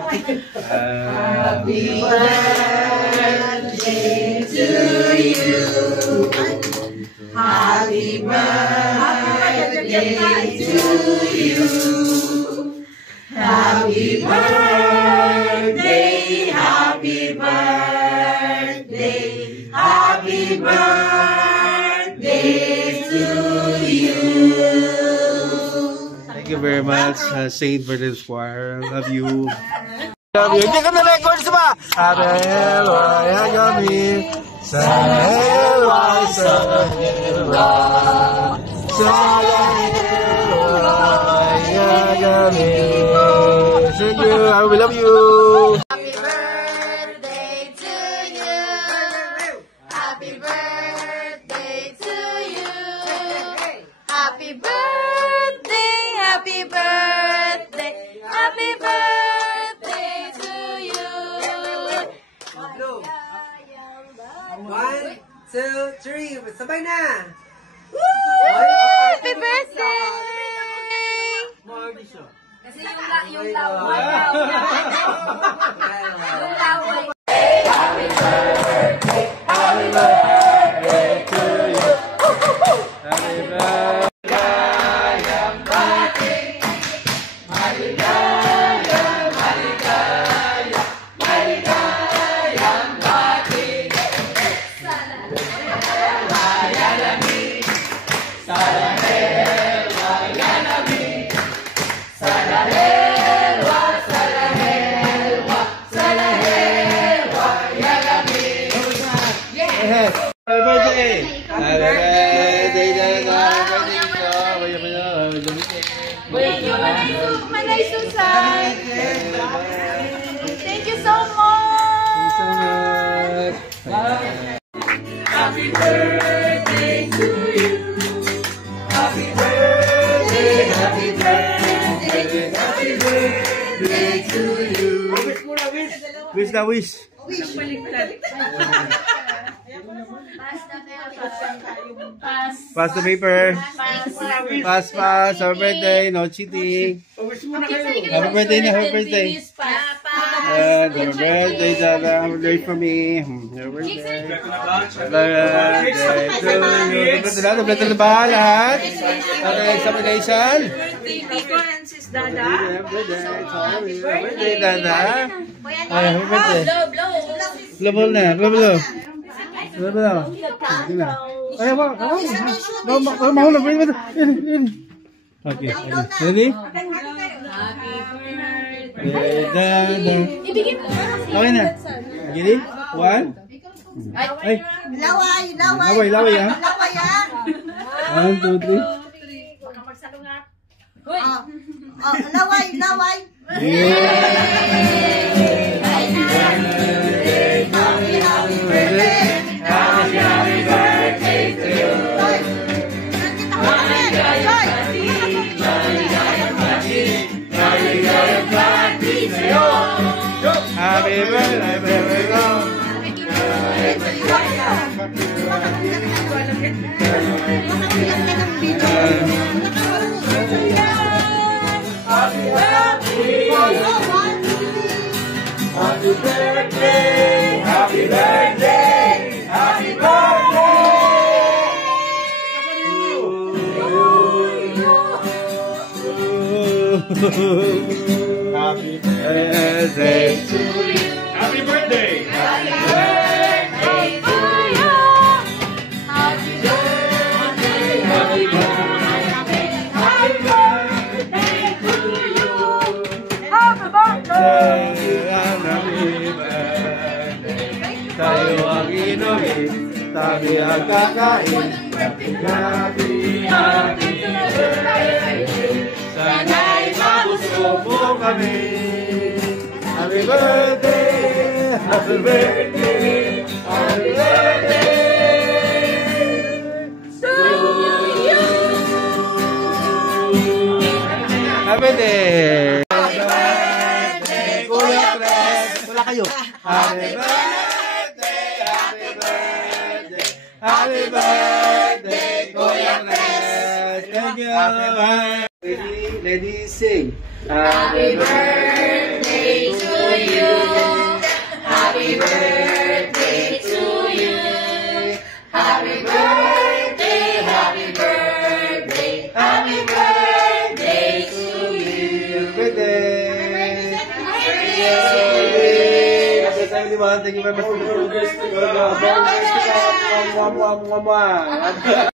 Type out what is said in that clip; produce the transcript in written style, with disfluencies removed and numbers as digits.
Happy birthday to you. Happy birthday to you. Happy birthday, happy birthday, happy birthday to you. Thank you very much, Saint Bernard Squire. Love you. Love you. Hindi ka na record sa ba? Sarahel, Yagami. Sarahel, Sarahel, Yagami. Thank you. I will love you. Happy birthday to you. Happy birthday to you. Happy birthday, happy birthday, happy birthday to you. 1, 2, 3, sabay na! Happy birthday! Kasi yung laway. Yung laway. Happy birthday! Happy birthday to you! Happy birthday! Happy birthday! Happy birthday! Manay Susan! Thank you so much! Happy birthday to you! Happy birthday! Happy birthday! Happy birthday to you! Wish na wish! Pass the paper. Pass. Happy birthday. No cheating. Happy birthday na. Happy birthday. Happy birthday, Dada. Happy birthday for me. Happy birthday. Happy birthday. Happy birthday na ba lahat? Okay, examination. Happy birthday, Dada. Happy birthday. Blow na. Blow. Ay, mahulog. Okay, ready? Okay na. Ready? 1. Ay. Laway ha? 1, 2, 3. Laway. Happy birthday. Happy birthday, happy birthday, happy birthday. Happy birthday to you. Happy birthday. Happy birthday to you. Happy birthday, happy birthday, happy birthday to you. Happy birthday. Tayo ang inumin, tayo ang kakain. Happy birthday. Sana'y magusto mo kami. Happy birthday, happy birthday, happy birthday To you. Happy birthday. Happy birthday, Kuya Fred. Wala kayo. Happy birthday, happy birthday, happy birthday, Kuya Fred. Thank you. Ladies, sing. Happy birthday to Happy birthday, happy birthday, happy birthday to you. Happy birthday. Thank you very much.